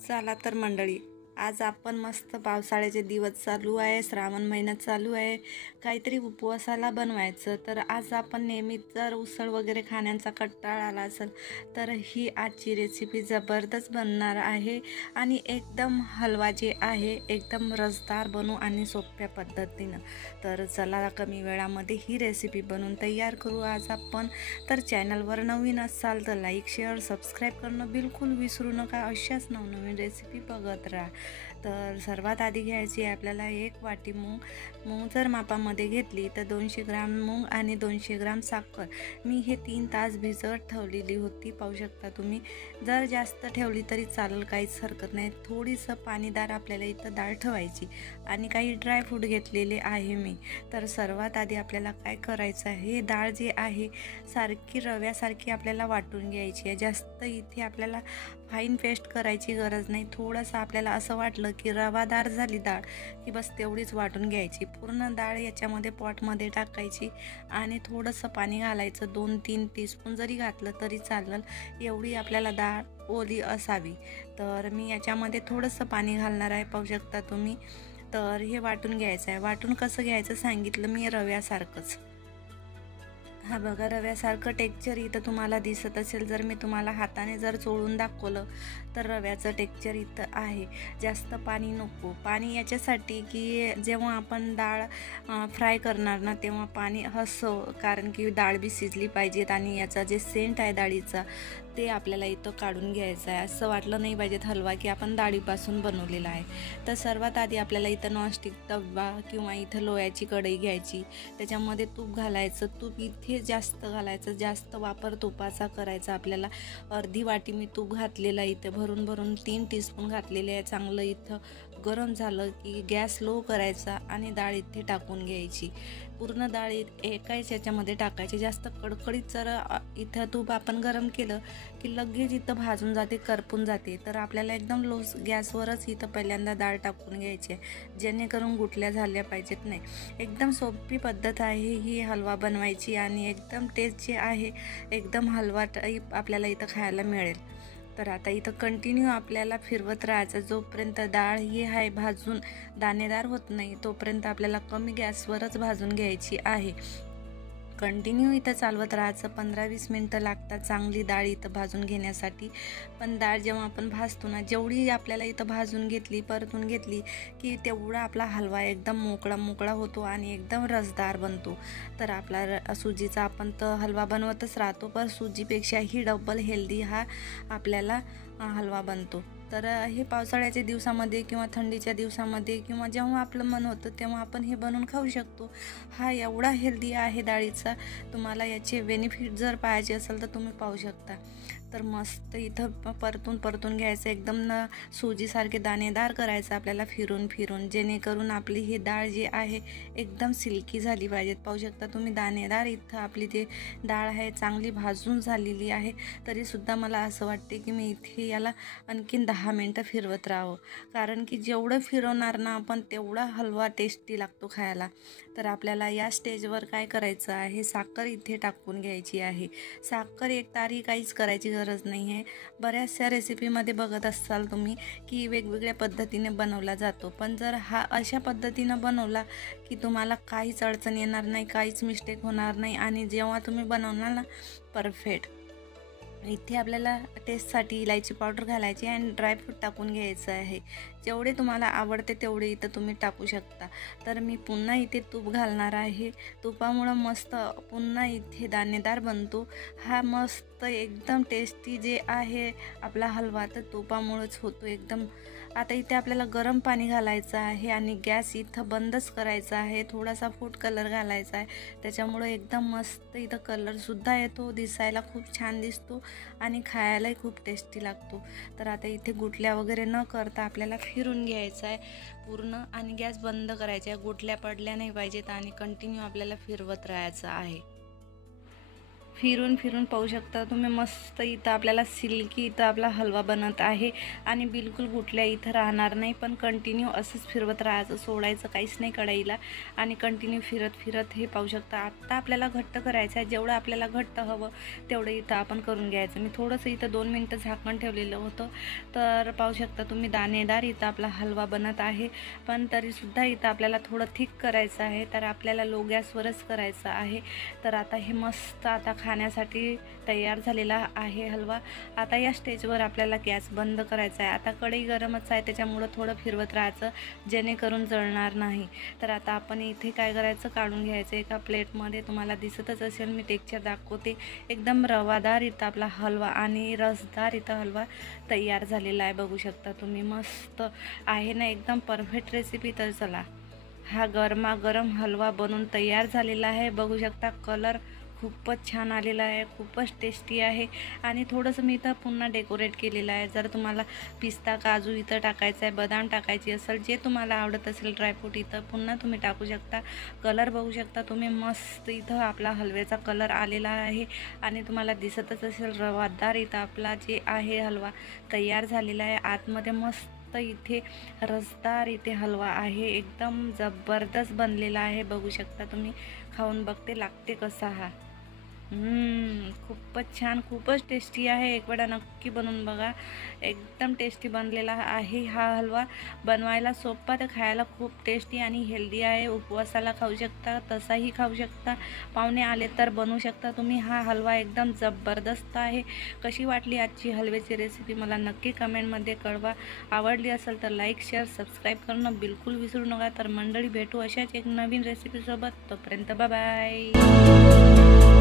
चला तर मंडळी, आज आपण मस्त पावसाळ्याचे दिवस चालू आहे, श्रावण महिना चालू आहे, काहीतरी उपवासाला बनवायचं. तर आज आपण नेहमीच जर उसळ वगैरे खाण्याचा कंटाळा आला असेल तर ही आजची रेसिपी जबरदस्त बनणार आहे आणि एकदम हलवा जे आहे एकदम रसदार बनवू आणि सोप्या पद्धतीनं. तर चला कमी वेळामध्ये ही रेसिपी बनवून तयार करू आज आपण. तर चॅनलवर नवीन असाल तर लाईक शेअर सबस्क्राईब करणं बिलकुल विसरू नका. अशाच नवनवीन रेसिपी बघत राहा. तर सर्वात आधी घ्यायची आहे आपल्याला 1 वाटी मूग जर मापामध्ये घेतली तर 200 ग्राम मूग आणि 200 ग्राम साखर. मी हे 3 तास भिजत ठेवलेली होती. पाहू शकता तुम्ही. जर जास्त ठेवली तरी चालेल, काहीच हरकत नाही. थोडीसं पाणीदार आपल्याला इथं डाळ ठेवायची आणि काही ड्रायफ्रूट घेतलेले आहे मी. तर सर्वात आधी आपल्याला काय करायचं आहे, हे डाळ जी आहे सारखी रव्यासारखी आपल्याला वाटून घ्यायची आहे. जास्त इथे आपल्याला फाईन पेस्ट करायची गरज नाही. थोडंसं आपल्याला असं वाटलं की रवादार झाली डाळ की बस तेवढीच वाटून घ्यायची. पूर्ण डाळ याच्यामध्ये पॉटमध्ये टाकायची आणि थोडंसं पाणी घालायचं. 2-3 टीस्पून जरी घातलं तरी चालेल. एवढी आपल्याला डाळ ओली असावी. तर मी याच्यामध्ये थोडंसं पाणी घालणार आहे, पाहू शकता तुम्ही. तर हे वाटून घ्यायचं आहे. वाटून कसं घ्यायचं सांगितलं मी, रव्यासारखंच. हा बघा, रव्यासारखं टेक्स्चर इथं तुम्हाला दिसत असेल. जर मी तुम्हाला हाताने जर चोळून दाखवलं तर रव्याचं टेक्स्चर इथं आहे. जास्त पाणी नको. पाणी याच्यासाठी की जेव्हा आपण डाळ फ्राय करणार ना तेव्हा पाणी हसं, कारण की डाळ बी शिजली पाहिजेत आणि याचा जे सेंट आहे डाळीचा ते आपल्याला इथं काढून घ्यायचं आहे. असं वाटलं नाही पाहिजेत हलवा की आपण डाळीपासून बनवलेला आहे. तर सर्वात आधी आपल्याला इथं नॉनस्टिक तवा किंवा इथं लोह्याची कढई घ्यायची. त्याच्यामध्ये तूप घालायचं. तूप इथे जास्त घालायचं, जास्त वापर तुपाचा करायचा आपल्याला. अर्धी वाटी मी तूप घातलेलं आहे इथं, भरून 3 टीस्पून घातलेले आहे. चांगलं इथं गरम झालं की गॅस लो करायचा आणि डाळ इथे टाकून घ्यायची. पूर्ण डाळ एकाच याच्यामध्ये टाकायची. जास्त कडकडीत जर इथं तूप आपण गरम केलं की लगेच इथं भाजून जाते, करपून जाते. तर आपल्याला एकदम लो गॅसवरच इथं पहिल्यांदा डाळ टाकून घ्यायची आहे, जेणेकरून गुठल्या झाल्या पाहिजेत नाही. एकदम सोपी पद्धत आहे ही हलवा बनवायची आणि एकदम टेस्ट जे आहे एकदम हलवा टाईप आपल्याला इथं खायला मिळेल. तर आता इथं कंटिन्यू आपल्याला फिरवत राहायचं जोपर्यंत डाळ ही आहे भाजून दाणेदार होत नाही, तोपर्यंत आपल्याला कमी गॅसवरच भाजून घ्यायची आहे. कंटिन्यू इथं चालवत राहायचं. 15-20 मिनटं लागतात चांगली डाळ इथं भाजून घेण्यासाठी. पण डाळ जेव्हा आपण भाजतो ना, जेवढी आपल्याला इथं भाजून घेतली, परतून घेतली की तेवढा आपला हलवा एकदम मोकळा होतो आणि एकदम रसदार बनतो. तर आपला सुजीचा आपण तर हलवा बनवतच राहतो, पण सुजीपेक्षाही डबल हेल्दी हा आपल्याला हलवा बनतो. तर हे पावसाळ्याच्या दिवसामध्ये किंवा थंडीच्या दिवसामध्ये किंवा जेव्हा आपलं मन होतं तेव्हा आपण हे बनवून खाऊ शकतो. हा एवढा हेल्दी आहे डाळीचा. तुम्हाला याचे बेनिफिट जर पाहायचे असेल तर तुम्ही पाहू शकता. तर मस्त इथं परतून घ्यायचं. एकदम सुजीसारखे दाणेदार करायचं आपल्याला फिरून जेणेकरून आपली ही डाळ जी आहे एकदम सिल्की झाली पाहिजेत. पाहू शकता तुम्ही दाणेदार इथं आपली जी डाळ आहे चांगली भाजून झालेली आहे. तरीसुद्धा मला असं वाटते की मी इथे याला आणखीन 10 मिनटं फिरवत राहावं, कारण की जेवढं फिरवणार ना आपण तेवढा हलवा टेस्टी लागतो खायला. तर आपल्याला या स्टेजवर काय करायचं आहे, साखर इथे टाकून घ्यायची आहे. साखर एक तारी काहीच करायची गरज नाही आहे. बऱ्याचशा रेसिपीमध्ये बघत असाल तुम्ही की वेगवेगळ्या पद्धतीने बनवला जातो, पण जर हा अशा पद्धतीनं बनवला की तुम्हाला काहीच अडचण येणार नाही, काहीच मिस्टेक होणार नाही आणि जेव्हा तुम्ही बनवणार ना परफेक्ट. इथे आपल्याला टेस्टसाठी इलायची पावडर घालायची आणि ड्रायफ्रूट टाकून घ्यायचं आहे. जेवढे तुम्हाला आवडते तेवढे इथं तुम्ही टाकू शकता. तर मी पुन्हा इथे तूप घालणार आहे. तुपामुळं मस्त पुन्हा इथे दाणेदार बनतो हा मस्त एकदम टेस्टी जे आहे आपला हलवा, तर तुपामुळंच होतो एकदम. आता इथे आपल्याला गरम पाणी घालायचं आहे आणि गॅस इथं बंदच करायचा आहे. थोडासा फूड कलर घालायचा आहे, त्याच्यामुळं एकदम मस्त इथं कलरसुद्धा येतो, दिसायला खूप छान दिसतो आणि खायलाही खूप टेस्टी लागतो. तर आता इथे गुठल्या वगैरे न करता आपल्याला फिरून घ्यायचं आहे पूर्ण आणि गॅस बंद करायचा आहे. गुठल्या पडल्या नाही पाहिजेत आणि कंटिन्यू आपल्याला फिरवत राहायचं आहे. फिरून फिरून पाहू शकता तुम्ही मस्त इथं आपल्याला सिल्की इथं आपला हलवा बनत आहे आणि बिलकुल गुठल्या इथं राहणार नाही, पण कंटिन्यू असंच फिरवत राहायचं, सोडायचं काहीच नाही कढईला आणि कंटिन्यू फिरत फिरत हे पाहू शकता. आत्ता आपल्याला घट्ट करायचं आहे, जेवढं आपल्याला घट्ट हवं तेवढं इथं आपण करून घ्यायचं. मी थोडंसं इथं 2 मिनटं झाकण ठेवलेलं होतं, तर पाहू शकता तुम्ही दाणेदार इथं आपला हलवा बनत आहे. पण तरीसुद्धा इथं आपल्याला थोडं थिक करायचं आहे, तर आपल्याला लो गॅसवरच करायचं आहे. तर आता हे मस्त आता खाण्यासाठी तयार झालेला आहे हलवा. आता या स्टेजवर आपल्याला गॅस बंद करायचा आहे. आता कढई गरमच आहे, त्याच्यामुळं थोडं फिरवत राहायचं जेणेकरून जळणार नाही. तर आता आपण इथे काय करायचं, काढून घ्यायचं एका प्लेटमध्ये. तुम्हाला दिसतच असेल, मी टेक्स्चर दाखवते. एकदम रवादार इथं आपला हलवा आणि रसदार इथं हलवा तयार झालेला आहे. बघू शकता तुम्ही, मस्त आहे ना, एकदम परफेक्ट रेसिपी. तर चला, हा गरमागरम हलवा बनून तयार झालेला आहे. बघू शकता कलर खूपच छान आलेला आहे, खूपच टेस्टी आहे. आणि थोडंसं मी इथं पुन्हा डेकोरेट केलेलं आहे. जर तुम्हाला पिस्ता काजू इथं टाकायचं आहे, बदाम टाकायची असेल, जे तुम्हाला आवडत असेल ड्रायफ्रूट इथं पुन्हा तुम्ही टाकू शकता. कलर बघू शकता तुम्ही, मस्त इथं आपला हलव्याचा कलर आलेला आहे आणि तुम्हाला दिसतच असेल रवादार इथं आपला जे आहे हलवा तयार झालेला आहे. आतमध्ये मस्त इथे रसदार इथे हलवा आहे, एकदम जबरदस्त बनलेला आहे. बघू शकता तुम्ही, खाऊन बघते लागते कसा हा. खूपच छान, खूपच टेस्टी आहे. एक वेळा नक्की बनवून बघा, एकदम टेस्टी बनलेला आहे हा हलवा. बनवायला सोपा, तर खायला खूप टेस्टी आणि हेल्दी आहे. उपवासाला खाऊ शकता, तसाही खाऊ शकता, पाहुणे आले तर बनवू शकता तुम्ही. हा हलवा एकदम जबरदस्त आहे. कशी वाटली आजची हलव्याची रेसिपी मला नक्की कमेंटमध्ये कळवा. आवडली असेल तर लाईक शेअर सबस्क्राईब करणं बिलकुल विसरू नका. तर मंडळी, भेटू अशाच एक नवीन रेसिपीसोबत. तोपर्यंत बाय बाय.